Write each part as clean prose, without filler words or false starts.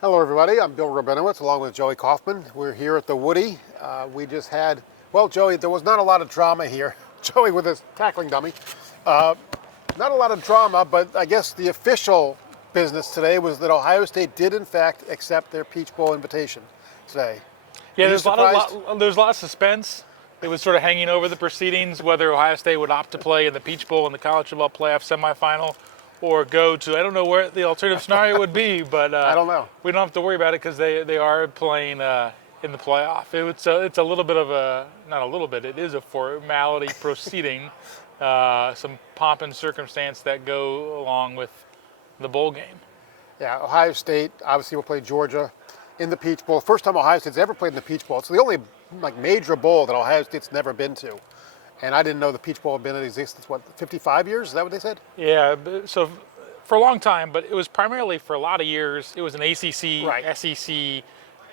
Hello, everybody. I'm Bill Rabinowitz along with Joey Kaufman. We're here at the Woody. We just had, well, Joey, there was not a lot of drama here. Joey with his tackling dummy. Uh, Not a lot of drama, but I guess the official business today was that Ohio State did, in fact, accept their Peach Bowl invitation today. Yeah, Are you there's surprised? there's a lot of suspense. It was sort of hanging over the proceedings whether Ohio State would opt to play in the Peach Bowl in the college football playoff semifinal, or go to, I don't know where the alternative scenario would be, but I don't know. we don't have to worry about it because they are playing in the playoff. It's a little bit of a, not a little bit, it is a formality proceeding, some pomp and circumstance that go along with the bowl game. Yeah, Ohio State obviously will play Georgia in the Peach Bowl. First time Ohio State's ever played in the Peach Bowl. It's the only major bowl that Ohio State's never been to. And I didn't know the Peach Bowl had been in existence, 55 years? Is that what they said? Yeah, so for a long time, but it was primarily for a lot of years, it was an ACC, Right. SEC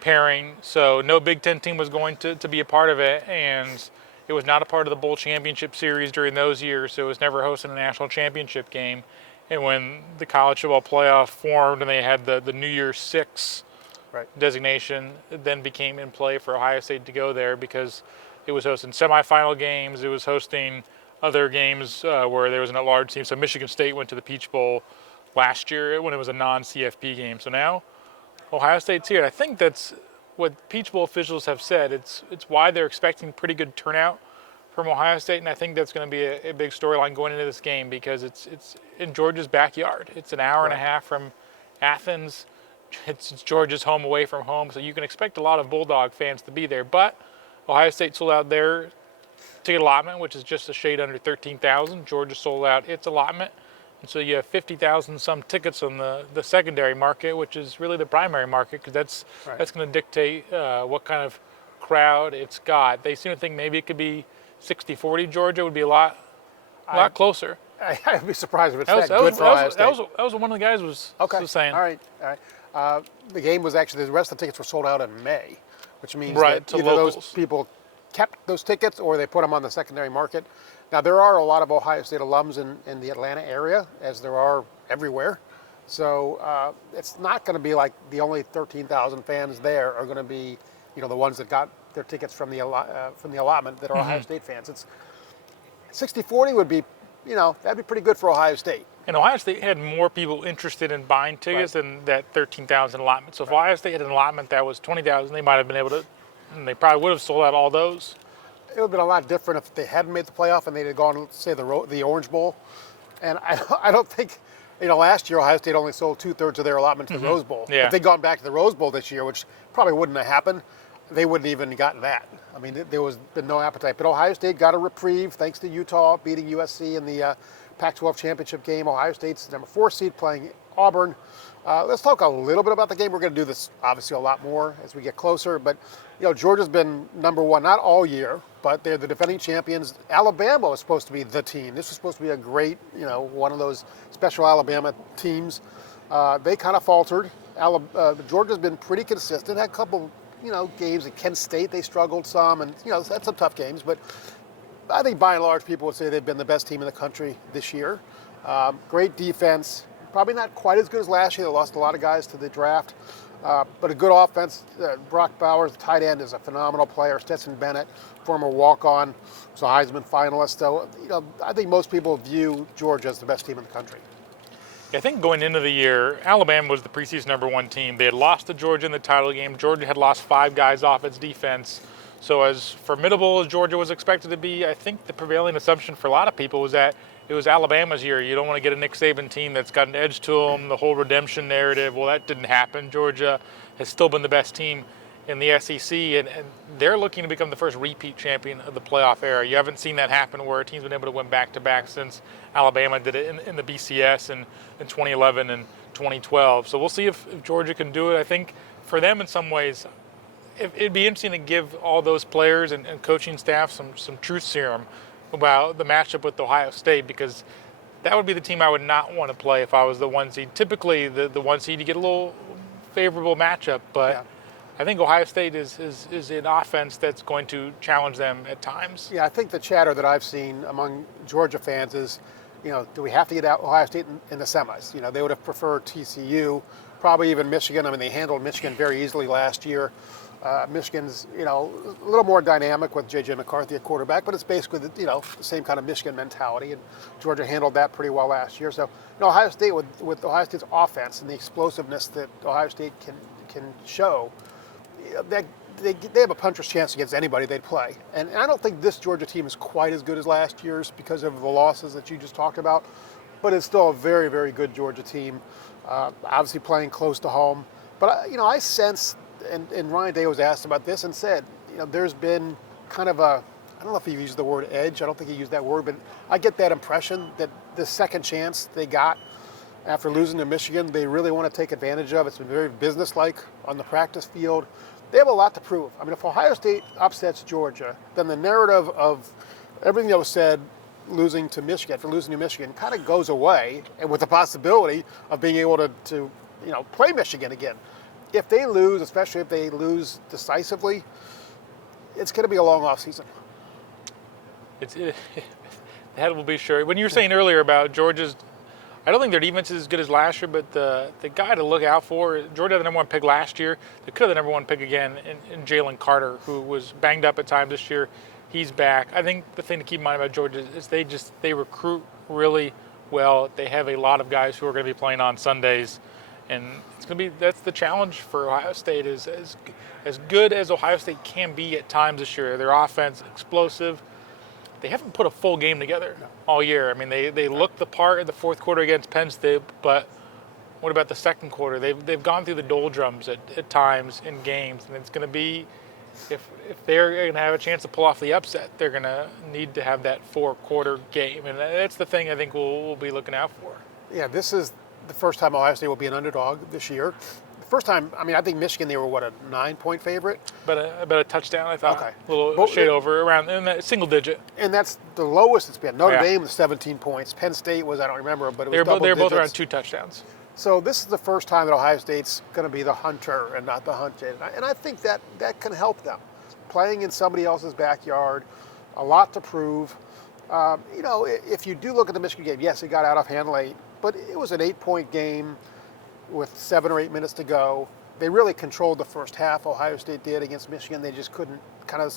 pairing, so no Big Ten team was going to be a part of it, and it was not a part of the bowl championship series during those years, so it was never hosting a national championship game. And when the college football playoff formed and they had the New Year's Six Right. designation, it then became in play for Ohio State to go there because it was hosting semifinal games, it was hosting other games where there was an at-large team. So Michigan State went to the Peach Bowl last year when it was a non-CFP game. So now Ohio State's here. I think that's what Peach Bowl officials have said. It's why they're expecting pretty good turnout from Ohio State, and I think that's going to be a big storyline going into this game because it's in Georgia's backyard. It's an hour and a half from Athens. It's Georgia's home away from home, so you can expect a lot of Bulldog fans to be there. But Ohio State sold out their ticket allotment, which is just a shade under 13,000. Georgia sold out its allotment. And so you have 50,000 some tickets on the secondary market, which is really the primary market because that's going to dictate what kind of crowd it's got. They seem to think maybe it could be 60-40. Georgia would be a lot closer. I'd be surprised if it's that good for Ohio State. That was what one of the guys was saying. All right. The game was actually, the rest of the tickets were sold out in May, which means Right, that to either locals. those people kept those tickets or they put them on the secondary market. Now, there are a lot of Ohio State alums in the Atlanta area, as there are everywhere. So it's not going to be like the only 13,000 fans there are going to be, the ones that got their tickets from the allotment that are Ohio State fans. It's 60-40 would be, that'd be pretty good for Ohio State. And Ohio State had more people interested in buying tickets than that 13,000 allotment. So if Ohio State had an allotment that was 20,000, they might have been able to, and they probably would have sold out all those. It would have been a lot different if they hadn't made the playoff and they'd have gone, say, the Orange Bowl. And I don't think, last year Ohio State only sold 2/3 of their allotment to the Rose Bowl. Yeah. If they'd gone back to the Rose Bowl this year, which probably wouldn't have happened, they wouldn't even gotten that. I mean, there was been no appetite. But Ohio State got a reprieve thanks to Utah beating USC in the Pac-12 championship game. Ohio State's number 4 seed playing Auburn. Let's talk a little bit about the game. We're going to do this obviously a lot more as we get closer. But Georgia's been number 1 not all year, but they're the defending champions. Alabama was supposed to be the team. This was supposed to be a great, one of those special Alabama teams. They kind of faltered. Georgia's been pretty consistent. Had a couple, games at Kent State they struggled some, and that's some tough games. But I think by and large people would say they've been the best team in the country this year. Great defense. Probably not quite as good as last year. They lost a lot of guys to the draft. But a good offense. Brock Bowers, the tight end, is a phenomenal player. Stetson Bennett, former walk-on, was a Heisman finalist. So, I think most people view Georgia as the best team in the country. I think going into the year, Alabama was the preseason number 1 team. They had lost to Georgia in the title game. Georgia had lost 5 guys off its defense. So as formidable as Georgia was expected to be, I think the prevailing assumption for a lot of people was that it was Alabama's year. You don't want to get a Nick Saban team that's got an edge to them, the whole redemption narrative. Well, that didn't happen. Georgia has still been the best team in the SEC, and they're looking to become the first repeat champion of the playoff era. You haven't seen that happen where a team's been able to win back-to-back since Alabama did it in the BCS in 2011 and 2012. So we'll see if Georgia can do it. I think for them in some ways, it'd be interesting to give all those players and coaching staff some truth serum about the matchup with Ohio State, because that would be the team I would not want to play if I was the 1 seed. Typically, the 1 seed, you get a little favorable matchup, but Yeah. I think Ohio State is an offense that's going to challenge them at times. Yeah, I think the chatter that I've seen among Georgia fans is, do we have to get out Ohio State in the semis? They would have preferred TCU probably even Michigan. I mean, they handled Michigan very easily last year. Michigan's, a little more dynamic with J.J. McCarthy at quarterback, but it's basically, the same kind of Michigan mentality, and Georgia handled that pretty well last year. So, Ohio State, with Ohio State's offense and the explosiveness that Ohio State can show, they have a puncher's chance against anybody they'd play. And I don't think this Georgia team is quite as good as last year's because of the losses that you just talked about, but it's still a very, very good Georgia team, obviously playing close to home. But, I sense, and Ryan Day was asked about this and said, there's been kind of I don't know if he used the word edge, I don't think he used that word, but I get that impression that the second chance they got after losing to Michigan, they really want to take advantage of. It's been very businesslike on the practice field. They have a lot to prove. I mean, if Ohio State upsets Georgia, then the narrative of everything that was said losing to Michigan kind of goes away, and with the possibility of being able to play Michigan again. If they lose, especially if they lose decisively, it's going to be a long off season. That will be sure. When you were saying earlier about Georgia's, I don't think their defense is as good as last year, but the guy to look out for, Georgia had the number one pick last year. They could have the number one pick again in Jalen Carter, who was banged up at times this year. He's back. I think the thing to keep in mind about Georgia is they recruit really well. They have a lot of guys who are going to be playing on Sundays, and that's the challenge for Ohio State. Is as good as Ohio State can be at times this year. Their offense explosive. They haven't put a full game together all year. I mean, they looked the part in the fourth quarter against Penn State, but what about the second quarter? They've gone through the doldrums at times in games, and it's going to be, if they're going to have a chance to pull off the upset, they're going to need to have that four-quarter game, and that's the thing I think we'll be looking out for. Yeah, this is the first time Ohio State will be an underdog this year. First time, I think Michigan, they were, a 9-point favorite? About a touchdown, I thought. Okay. A little shade over, around in that single digit. And that's the lowest it's been. Notre Dame was 17 points. Penn State was, I don't remember, but it was they were both digits. around 2 touchdowns. So this is the first time that Ohio State's going to be the hunter and not the hunted. And I think that can help them. Playing in somebody else's backyard, a lot to prove. If you do look at the Michigan game, yes, it got out of hand late, but it was an 8-point game with 7 or 8 minutes to go. They really controlled the first half. Ohio State did against Michigan. They just couldn't kind of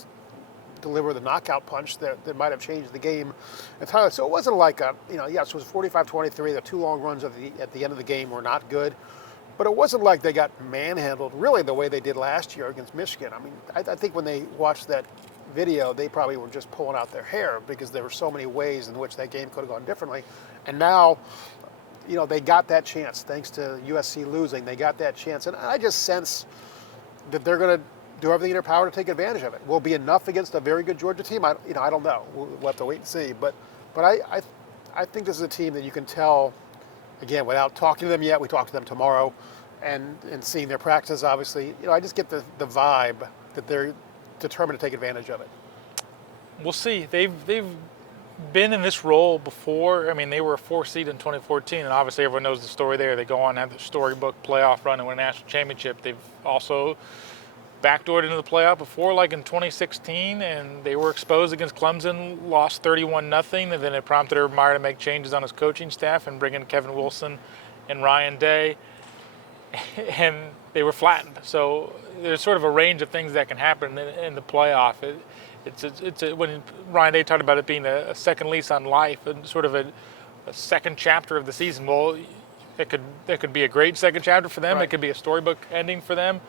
deliver the knockout punch that might have changed the game entirely. So it wasn't like yes, it was 45-23. The 2 long runs at the end of the game were not good. But it wasn't like they got manhandled really the way they did last year against Michigan. I think when they watched that video, they probably were just pulling out their hair because there were so many ways in which that game could have gone differently. And now, they got that chance thanks to USC losing. They got that chance, and I just sense that they're going to do everything in their power to take advantage of it. Will it be enough against a very good Georgia team? I don't know. We'll have to wait and see. But I think this is a team that you can tell, again, without talking to them yet. We talk to them tomorrow, and seeing their practice. Obviously, I just get the vibe that they're determined to take advantage of it. We'll see. They've been in this role before. They were a 4 seed in 2014, and obviously everyone knows the story there. They go on and have the storybook playoff run and win a national championship. They've also backdoored into the playoff before, like in 2016, and they were exposed against Clemson, lost 31-0, and then it prompted Urban Meyer to make changes on his coaching staff and bring in Kevin Wilson and Ryan Day, and they were flattened. So there's sort of a range of things that can happen in the playoff. When Ryan Day talked about it being a second lease on life and sort of a second chapter of the season. Well, it could be a great second chapter for them. Right. It could be a storybook ending for them,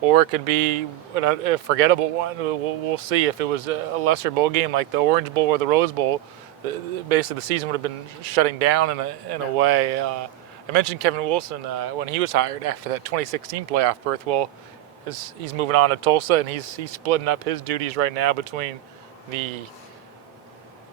or it could be a forgettable one. We'll see. If it was a lesser bowl game like the Orange Bowl or the Rose Bowl, basically the season would have been shutting down in a way. I mentioned Kevin Wilson when he was hired after that 2016 playoff berth. Well, he's moving on to Tulsa, and he's splitting up his duties right now between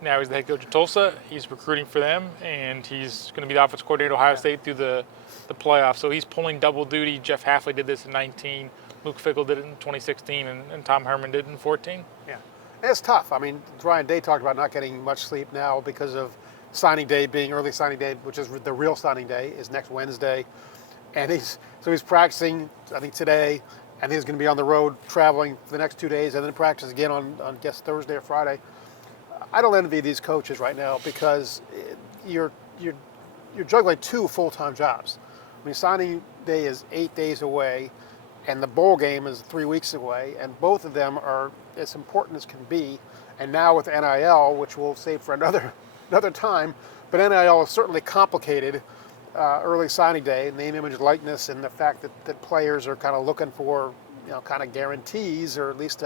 now he's the head coach of Tulsa. He's recruiting for them, and he's going to be the offensive coordinator at Ohio State through the playoffs. So he's pulling double duty. Jeff Hafley did this in 19. Luke Fickell did it in 2016, and Tom Herman did it in 14. Yeah, and it's tough. Ryan Day talked about not getting much sleep now because of signing day being early signing day, which is the real signing day, is next Wednesday. And he's practicing, I think, today, and he's going to be on the road traveling for the next 2 days, and then practice again on I guess Thursday or Friday. I don't envy these coaches right now because you're juggling 2 full-time jobs. I mean, signing day is 8 days away, and the bowl game is 3 weeks away, and both of them are as important as can be. And now with NIL, which we'll save for another time, but NIL is certainly complicated. Early signing day, name, image, likeness, and the fact that players are kind of looking for, kind of guarantees or at least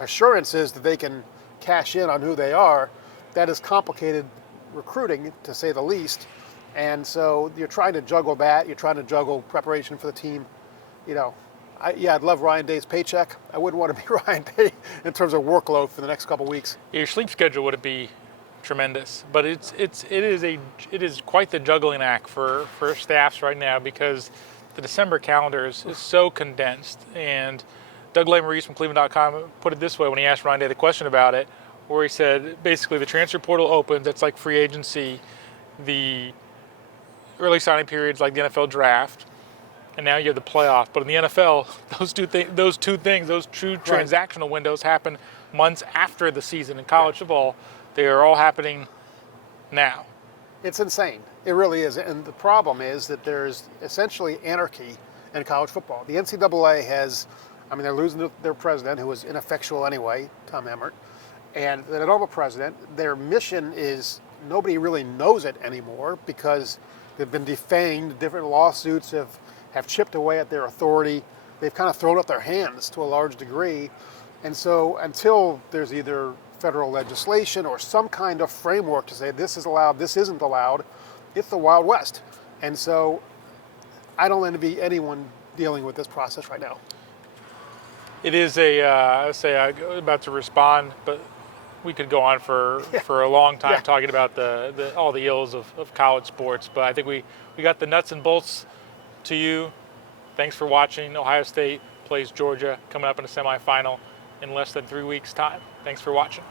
assurances that they can cash in on who they are. That is complicated recruiting, to say the least. And so you're trying to juggle that. You're trying to juggle preparation for the team. I'd love Ryan Day's paycheck. I wouldn't want to be Ryan Day in terms of workload for the next couple weeks. Your sleep schedule would be tremendous, but it is quite the juggling act for staffs right now, because the December calendar is so condensed. And Doug Lesmerises from Cleveland.com put it this way when he asked Ryan Day the question about it, where he said basically the transfer portal opens, that's like free agency, the early signing periods like the NFL draft, and now you have the playoff. But in the NFL, those two true transactional windows happen months after the season. In college football, they are all happening now. It's insane. It really is. And the problem is that there's essentially anarchy in college football. The NCAA they're losing their president, who was ineffectual anyway, Tom Emmert, and the normal president. Their mission is, nobody really knows it anymore because they've been defamed. Different lawsuits have chipped away at their authority. They've kind of thrown up their hands to a large degree. And so until there's either federal legislation or some kind of framework to say this is allowed, this isn't allowed, it's the Wild West. And so I don't envy anyone dealing with this process right now. It is I was about to respond, but we could go on for a long time talking about all the ills of college sports. But I think we got the nuts and bolts to you. Thanks for watching. Ohio State plays Georgia coming up in a semifinal in less than 3 weeks' time. Thanks for watching.